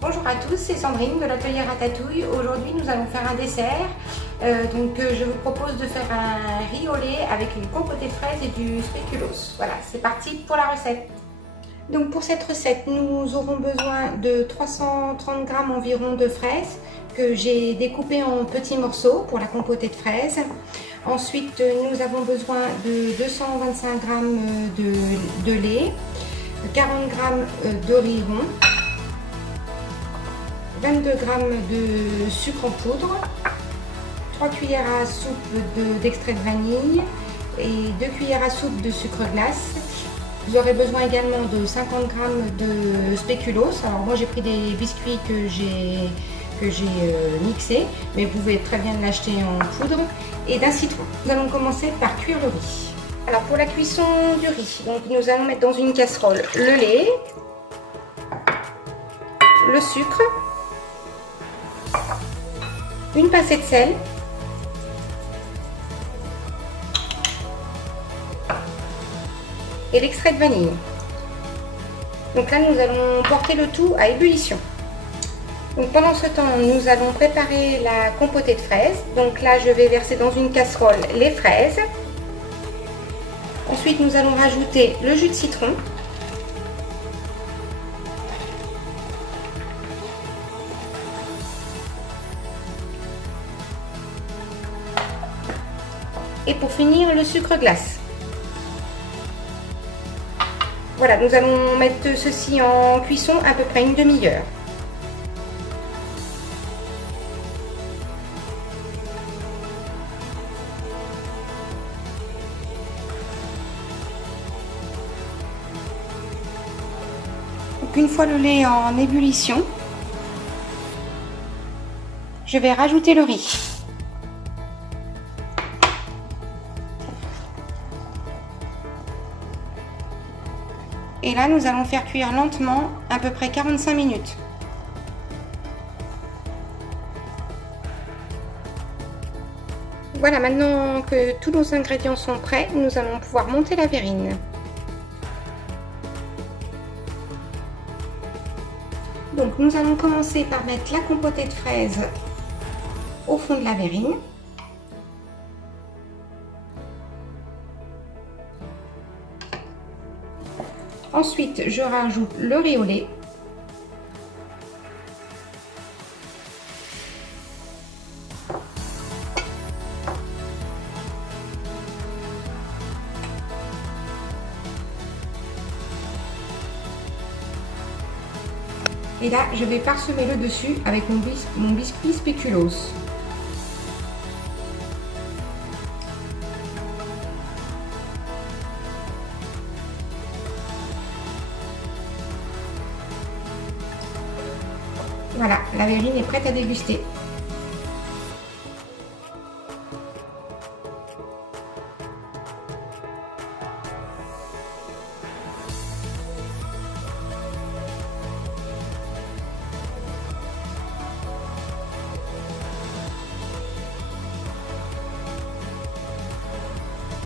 Bonjour à tous, c'est Sandrine de l'atelier Ratatouille. Aujourd'hui nous allons faire un dessert. Je vous propose de faire un riz au lait avec une compotée de fraises et du spéculoos. Voilà, c'est parti pour la recette. Donc pour cette recette, nous aurons besoin de 330 g environ de fraises que j'ai découpées en petits morceaux pour la compotée de fraises. Ensuite, nous avons besoin de 225 g de lait, 40 g de riz rond, 22 g de sucre en poudre, 3 cuillères à soupe d'extrait de vanille et 2 cuillères à soupe de sucre glace. Vous aurez besoin également de 50 g de spéculoos. Alors moi j'ai pris des biscuits que j'ai mixés, mais vous pouvez très bien l'acheter en poudre, et d'un citron. Nous allons commencer par cuire le riz. Alors pour la cuisson du riz, donc nous allons mettre dans une casserole le lait, le sucre, une pincée de sel, et l'extrait de vanille. Donc là nous allons porter le tout à ébullition. Donc pendant ce temps nous allons préparer la compotée de fraises. Donc là je vais verser dans une casserole les fraises. Ensuite nous allons rajouter le jus de citron, et pour finir le sucre glace. Voilà, nous allons mettre ceci en cuisson à peu près une demi-heure. Donc une fois le lait en ébullition, je vais rajouter le riz. Et là, nous allons faire cuire lentement, à peu près 45 minutes. Voilà, maintenant que tous nos ingrédients sont prêts, nous allons pouvoir monter la verrine. Donc, nous allons commencer par mettre la compotée de fraises au fond de la verrine. Ensuite, je rajoute le riz au lait. Et là, je vais parsemer le dessus avec mon biscuit spéculoos. Voilà, la verrine est prête à déguster.